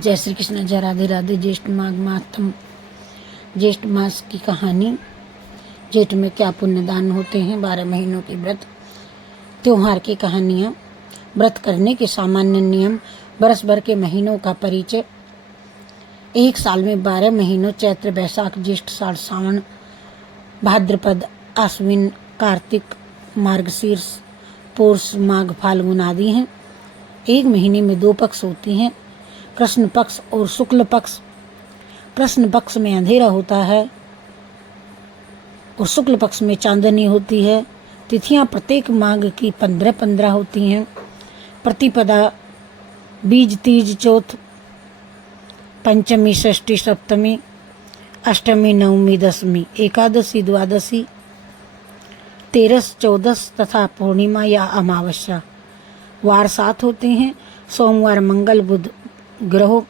जय श्री कृष्ण, जय राधे राधे। ज्येष्ठ ज्येष्ठ मास की कहानी। जेठ में क्या पुण्यदान होते हैं, 12 महीनों की व्रत त्योहार की कहानियाँ, व्रत करने के सामान्य नियम, बरस भर के महीनों का परिचय। एक साल में 12 महीनों चैत्र, बैसाख, ज्येष्ठ, साढ़, सावन, भाद्रपद, आश्विन, कार्तिक, मार्गशीर्ष, पौष, माघ, फाल्गुन आदि हैं। एक महीने में 2 पक्ष होती हैं, कृष्ण पक्ष और शुक्ल पक्ष। कृष्ण पक्ष में अंधेरा होता है और शुक्ल पक्ष में चांदनी होती है। तिथियां प्रत्येक माघ की 15-15 होती हैं। प्रतिपदा, बीज, तीज, चौथ, पंचमी, षष्ठी, सप्तमी, अष्टमी, नवमी, दशमी, एकादशी, द्वादशी, 13, 14 तथा पूर्णिमा या अमावस्या। वार 7 होते हैं, सोमवार, मंगल, बुध, ग्रहों,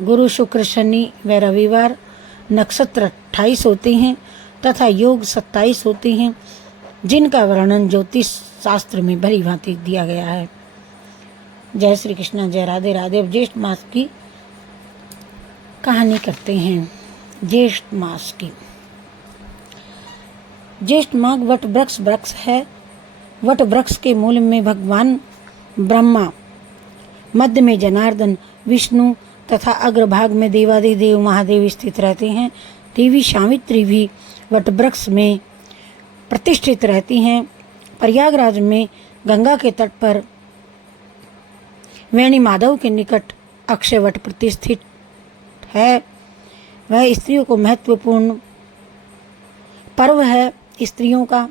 गुरु, शुक्र, शनि व रविवार। नक्षत्र 28 होते हैं तथा योग 27 होते हैं, जिनका वर्णन ज्योतिष शास्त्र में भली भांति दिया गया है। जय श्री कृष्ण, जय राधे राधे। अब ज्येष्ठ मास की कहानी करते हैं। ज्येष्ठ मास की ज्येष्ठ माघ वट वृक्ष है। वट वृक्ष के मूल में भगवान ब्रह्मा, मध्य में जनार्दन, विष्णु तथा अग्रभाग में देवादिदेव महादेव स्थित रहते हैं। देवी सावित्री भी वट वृक्ष में प्रतिष्ठित रहती हैं। प्रयागराज में गंगा के तट पर वेणी माधव के निकट अक्षयवट प्रतिष्ठित है। वह स्त्रियों को महत्वपूर्ण पर्व है। स्त्रियों का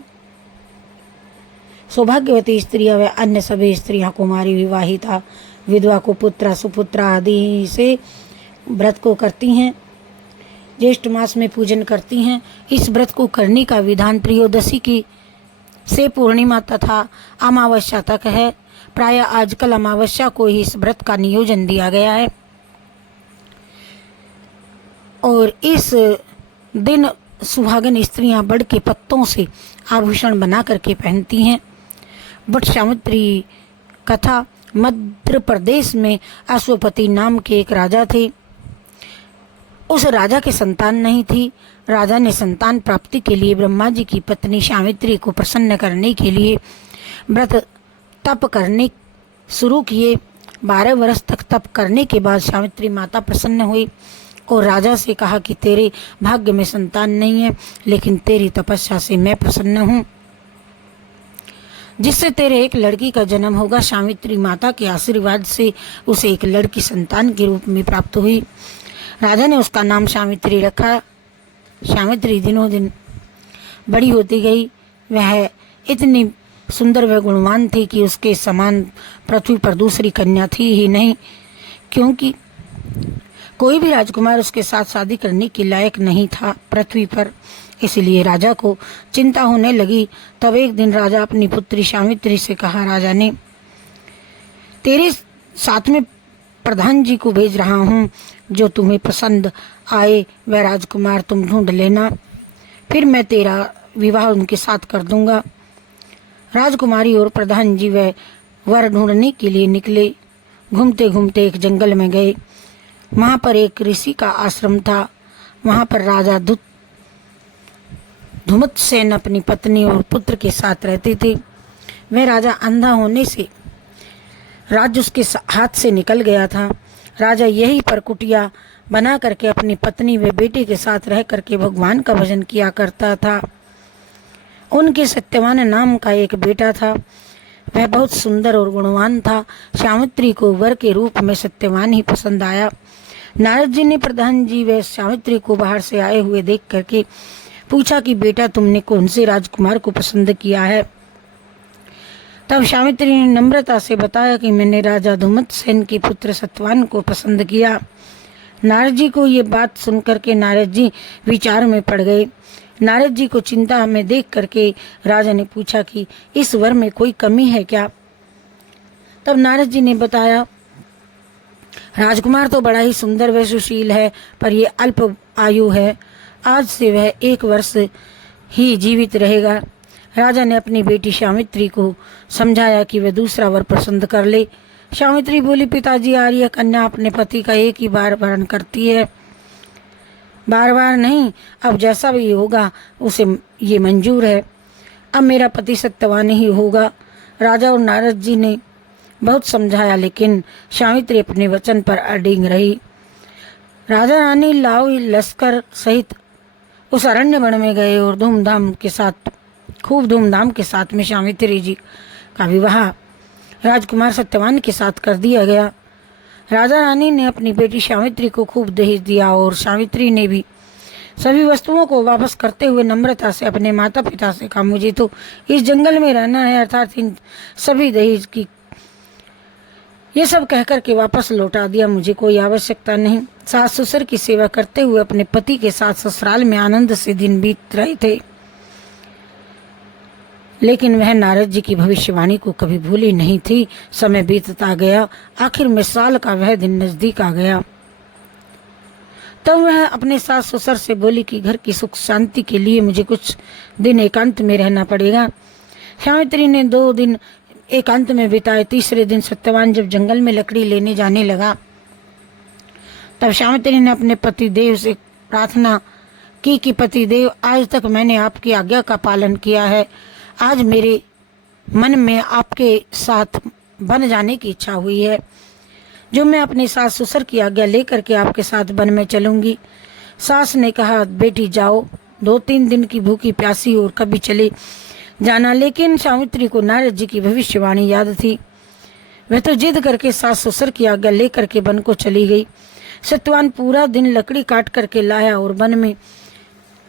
सौभाग्यवती स्त्रियां व अन्य सभी स्त्रियां, कुमारी, विवाहिता, विधवा को पुत्र, सुपुत्र आदि से व्रत को करती हैं। ज्येष्ठ मास में पूजन करती हैं। इस व्रत को करने का विधान त्रयोदशी की से पूर्णिमा तथा अमावस्या तक है। प्राय आजकल अमावस्या को ही इस व्रत का नियोजन दिया गया है और इस दिन सुहागन स्त्रियां बड़ के पत्तों से आभूषण बना करके पहनती हैं। वट सावित्री कथा। मध्य प्रदेश में अश्वपति नाम के एक राजा थे। उस राजा के संतान नहीं थी। राजा ने संतान प्राप्ति के लिए ब्रह्मा जी की पत्नी सावित्री को प्रसन्न करने के लिए व्रत तप करने शुरू किए। 12 वर्ष तक तप करने के बाद सावित्री माता प्रसन्न हुई और राजा से कहा कि तेरे भाग्य में संतान नहीं है, लेकिन तेरी तपस्या से मैं प्रसन्न हूँ, जिससे तेरे एक लड़की का जन्म होगा। सावित्री माता के आशीर्वाद से उसे एक लड़की संतान के रूप में प्राप्त हुई। राजा ने उसका नाम सावित्री रखा। सावित्री दिनों दिन बड़ी होती गई। वह इतनी सुंदर व गुणवान थी कि उसके समान पृथ्वी पर दूसरी कन्या थी ही नहीं, क्योंकि कोई भी राजकुमार उसके साथ शादी करने के लायक नहीं था पृथ्वी पर। इसलिए राजा को चिंता होने लगी। तब एक दिन राजा अपनी पुत्री सावित्री से कहा, राजा ने, तेरे साथ में प्रधान जी को भेज रहा हूँ, जो तुम्हें पसंद आए वह राजकुमार तुम ढूंढ लेना, फिर मैं तेरा विवाह उनके साथ कर दूंगा। राजकुमारी और प्रधान जी वह वर ढूंढने के लिए निकले। घूमते घूमते एक जंगल में गए। वहाँ पर एक ऋषि का आश्रम था। वहाँ पर राजा धुमतसेन अपनी पत्नी और पुत्र के साथ रहते थे। वह राजा अंधा होने से राज्य उसके हाथ से निकल गया था। राजा यही पर कुटिया बना करके अपनी पत्नी व बेटे के साथ रह करके भगवान का भजन किया करता था। उनके सत्यवान नाम का एक बेटा था। वह बहुत सुंदर और गुणवान था। सावित्री को वर के रूप में सत्यवान ही पसंद आया। नारद जी ने प्रधान जी व सावित्री को बाहर से आए हुए देख करके पूछा कि बेटा, तुमने कौन से राजकुमार को पसंद किया है? तब सावित्री ने नम्रता से बताया कि मैंने राजा धुमतसेन के पुत्र सत्यवान को पसंद किया। नारद जी को ये बात सुनकर के नारद जी विचार में पड़ गए। नारद जी को चिंता में देख करके राजा ने पूछा कि इस वर में कोई कमी है क्या? तब नारद जी ने बताया, राजकुमार तो बड़ा ही सुंदर व सुशील है, पर ये अल्प आयु है। आज से वह 1 वर्ष ही जीवित रहेगा। राजा ने अपनी बेटी सावित्री को समझाया कि वह दूसरा वर पसंद कर ले। सावित्री बोली, पिताजी आर्य कन्या अपने पति का एक ही बार वरण करती है, बार बार नहीं। अब जैसा भी होगा उसे ये मंजूर है। अब मेरा पति सत्यवान ही होगा। राजा और नारद जी ने बहुत समझाया, लेकिन सावित्री अपने वचन पर अडिग रही। राजा रानी लाओ लश्कर सहित उस अरण्य वन में गए और खूब धूमधाम के साथ में सावित्री जी का विवाह राजकुमार सत्यवान के साथ कर दिया गया। राजा रानी ने अपनी बेटी सावित्री को खूब दहेज दिया और सावित्री ने भी सभी वस्तुओं को वापस करते हुए नम्रता से अपने माता पिता से कहा, मुझे तो इस जंगल में रहना है, अर्थात इन सभी दहेज की ये सब कहकर के वापस लौटा दिया, मुझे कोई आवश्यकता नहीं। सास ससुर की सेवा करते हुए अपने पति के साथ ससुराल में आनंद से दिन बीत रहे थे, लेकिन वह नारद जी की भविष्यवाणी को कभी भूली नहीं थी। समय बीतता गया, आखिर में साल का वह दिन नजदीक आ गया। तब वह अपने सास ससुर से बोली कि घर की सुख शांति के लिए मुझे कुछ दिन एकांत में रहना पड़ेगा। सावित्री ने 2 दिन एकांत में बिताए। तीसरे दिन सत्यवान जब जंगल में लकड़ी लेने जाने लगा, तब सावित्री ने अपने पति देव से प्रार्थना की कि पति देव, आज तक मैंने आपकी आज्ञा का पालन किया है, आज मेरे मन में आपके साथ बन जाने की इच्छा हुई है, जो मैं अपने सास ससुर की आज्ञा लेकर के आपके साथ वन में चलूंगी। सास ने कहा, बेटी जाओ, 2-3 दिन की भूखी प्यासी और कभी चले जाना। लेकिन सावित्री को नारद जी की भविष्यवाणी याद थी। वह तो जिद करके सास ससुर की आज्ञा लेकर के वन को चली गई। सत्यवान पूरा दिन लकड़ी काट करके लाया और वन में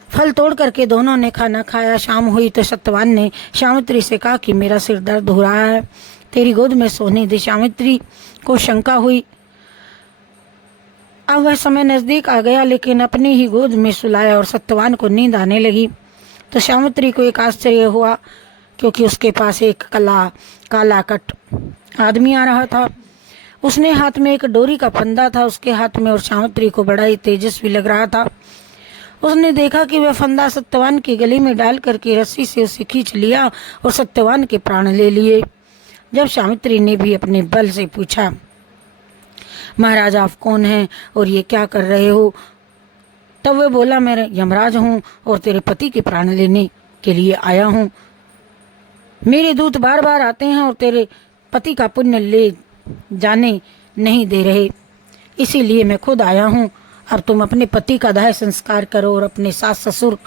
फल तोड़ करके दोनों ने खाना खाया। शाम हुई तो सत्यवान ने सावित्री से कहा कि मेरा सिर दर्द हो रहा है, तेरी गोद में सोने दे। सावित्री को शंका हुई। अब वह समय नजदीक आ गया, लेकिन अपनी ही गोद में सुलाया और सत्यवान को नींद आने लगी। तो सावित्री को एक आश्चर्य हुआ, क्योंकि उसके पास एक काला कट आदमी आ रहा था। उसने हाथ में एक डोरी का फंदा था उसके हाथ में, और सावित्री को बड़ा ही तेजस्वी लग रहा था। उसने देखा कि वह फंदा सत्यवान के गले में डाल करके रस्सी से उसे खींच लिया और सत्यवान के प्राण ले लिए। जब सावित्री ने भी अपने बल से पूछा, महाराज आप कौन हैं और ये क्या कर रहे हो, तब वह बोला, मैं यमराज हूँ और तेरे पति के प्राण लेने के लिए आया हूँ। मेरे दूत बार बार आते हैं और तेरे पति का पुण्य ले जाने नहीं दे रहे, इसीलिए मैं खुद आया हूँ। अब तुम अपने पति का दाह संस्कार करो और अपने सास ससुर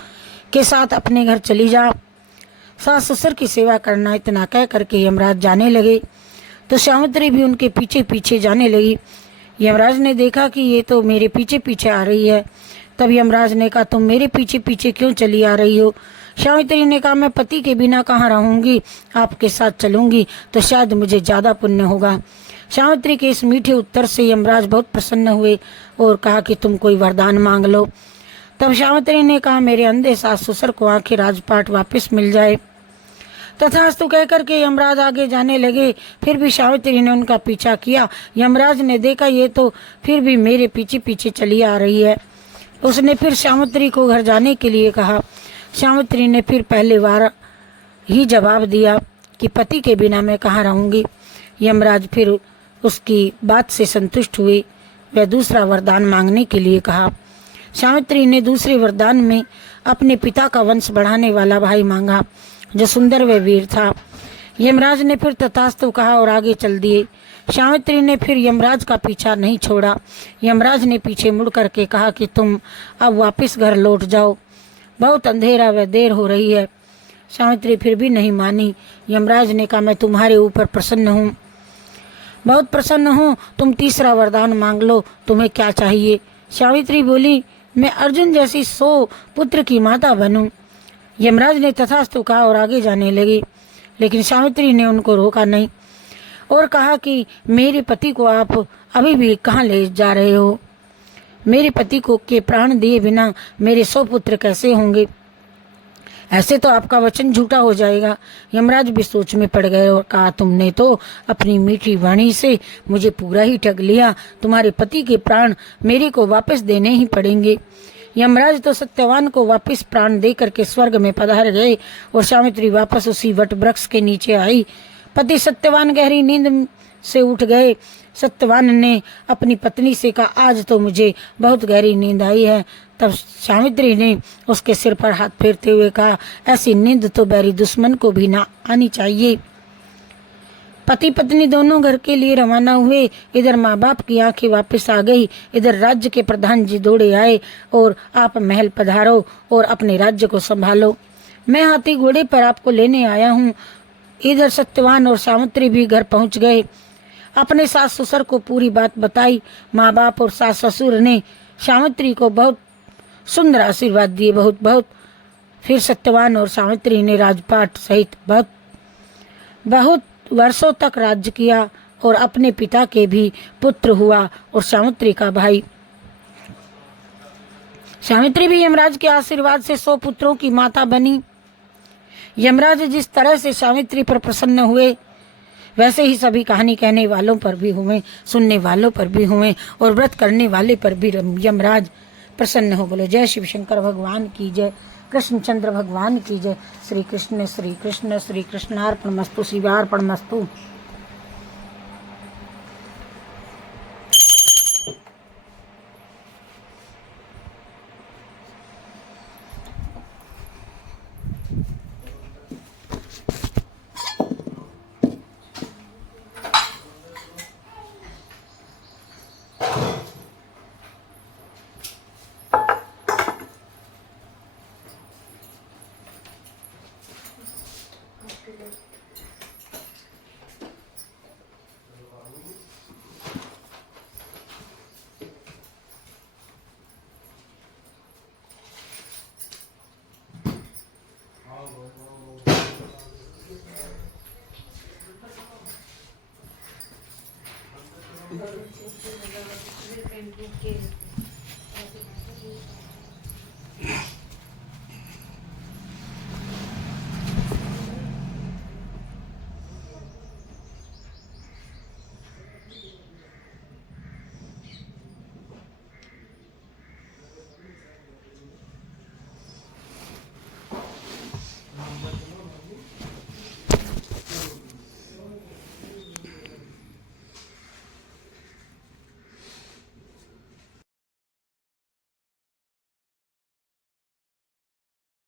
के साथ अपने घर चली जा। सास ससुर की सेवा करना, इतना कह करके यमराज जाने लगे। तो सावित्री भी उनके पीछे पीछे जाने लगी। यमराज ने देखा कि ये तो मेरे पीछे पीछे आ रही है। तब यमराज ने कहा, तुम मेरे पीछे पीछे क्यों चली आ रही हो। सावित्री ने कहा, मैं पति के बिना कहाँ रहूंगी, आपके साथ चलूंगी तो शायद मुझे ज्यादा पुण्य होगा। सावित्री के इस मीठे उत्तर से यमराज बहुत प्रसन्न हुए और कहा कि तुम कोई वरदान मांग लो। तब सावित्री ने कहा, मेरे अंधे सास ससुर को आखिर राजपाट वापस मिल जाए। तथास्तु कहकर के यमराज आगे जाने लगे। फिर भी सावित्री ने उनका पीछा किया। यमराज ने देखा ये तो फिर भी मेरे पीछे पीछे चली आ रही है। उसने फिर सावित्री को घर जाने के लिए कहा। सावित्री ने फिर पहले बार ही जवाब दिया कि पति के बिना मैं कहाँ रहूंगी। यमराज फिर उसकी बात से संतुष्ट हुए। वह दूसरा वरदान मांगने के लिए कहा। सावित्री ने दूसरे वरदान में अपने पिता का वंश बढ़ाने वाला भाई मांगा, जो सुंदर व वीर था। यमराज ने फिर तथास्तु कहा और आगे चल दिए। सावित्री ने फिर यमराज का पीछा नहीं छोड़ा। यमराज ने पीछे मुड़ करके कहा कि तुम अब वापस घर लौट जाओ, बहुत अंधेरा व देर हो रही है। सावित्री फिर भी नहीं मानी। यमराज ने कहा, मैं तुम्हारे ऊपर प्रसन्न हूँ, बहुत प्रसन्न हूँ, तुम तीसरा वरदान मांग लो, तुम्हें क्या चाहिए। सावित्री बोली, मैं अर्जुन जैसी 100 पुत्र की माता बनूं। यमराज ने तथास्तु कहा और आगे जाने लगी, लेकिन सावित्री ने उनको रोका नहीं और कहा कि मेरे पति को आप अभी भी कहाँ ले जा रहे हो। मेरे पति को के प्राण दिए बिना मेरे 100 पुत्र कैसे होंगे, ऐसे तो आपका वचन झूठा हो जाएगा। यमराज भी सोच में पड़ गए और कहा, तुमने तो अपनी मीठी वाणी से मुझे पूरा ही ठग लिया, तुम्हारे पति के प्राण मेरे को वापस देने ही पड़ेंगे। यमराज तो सत्यवान को वापस प्राण दे करके स्वर्ग में पधार गए और सावित्री वापस उसी वट वृक्ष के नीचे आई। पति सत्यवान गहरी नींद से उठ गए। सत्यवान ने अपनी पत्नी से कहा, आज तो मुझे बहुत गहरी नींद आई है। तब सावित्री ने उसके सिर पर हाथ फेरते हुए कहा, ऐसी नींद तो बैरी दुश्मन को भी ना आनी चाहिए। पति पत्नी दोनों घर के लिए रवाना हुए। इधर माँ बाप की आंखें वापस आ गई, इधर राज्य के प्रधान जी दौड़े आए और आप महल पधारो और अपने राज्य को संभालो। मैं हाथी घोड़े पर आपको लेने आया हूँ। इधर सत्यवान और सावित्री भी घर पहुंच गए। अपने सास ससुर को पूरी बात बताई। माँ बाप और सास ससुर ने सावित्री को बहुत सुंदर आशीर्वाद दिए, बहुत बहुत। फिर सत्यवान और सावित्री ने राजपाट सहित बहुत बहुत वर्षों तक राज्य किया और अपने पिता के भी पुत्र हुआ और सावित्री का भाई। सावित्री भी यमराज के आशीर्वाद से 100 पुत्रों की माता बनी। यमराज जिस तरह से सावित्री पर प्रसन्न हुए, वैसे ही सभी कहानी कहने वालों पर भी हुए, सुनने वालों पर भी हुए और व्रत करने वाले पर भी यमराज प्रसन्न हो। बोलो जय शिव शंकर भगवान की जय, कृष्णचंद्र भगवान की जय। श्री कृष्ण श्री कृष्ण श्री कृष्णार्पणमस्तु, शिवार्पणमस्तु।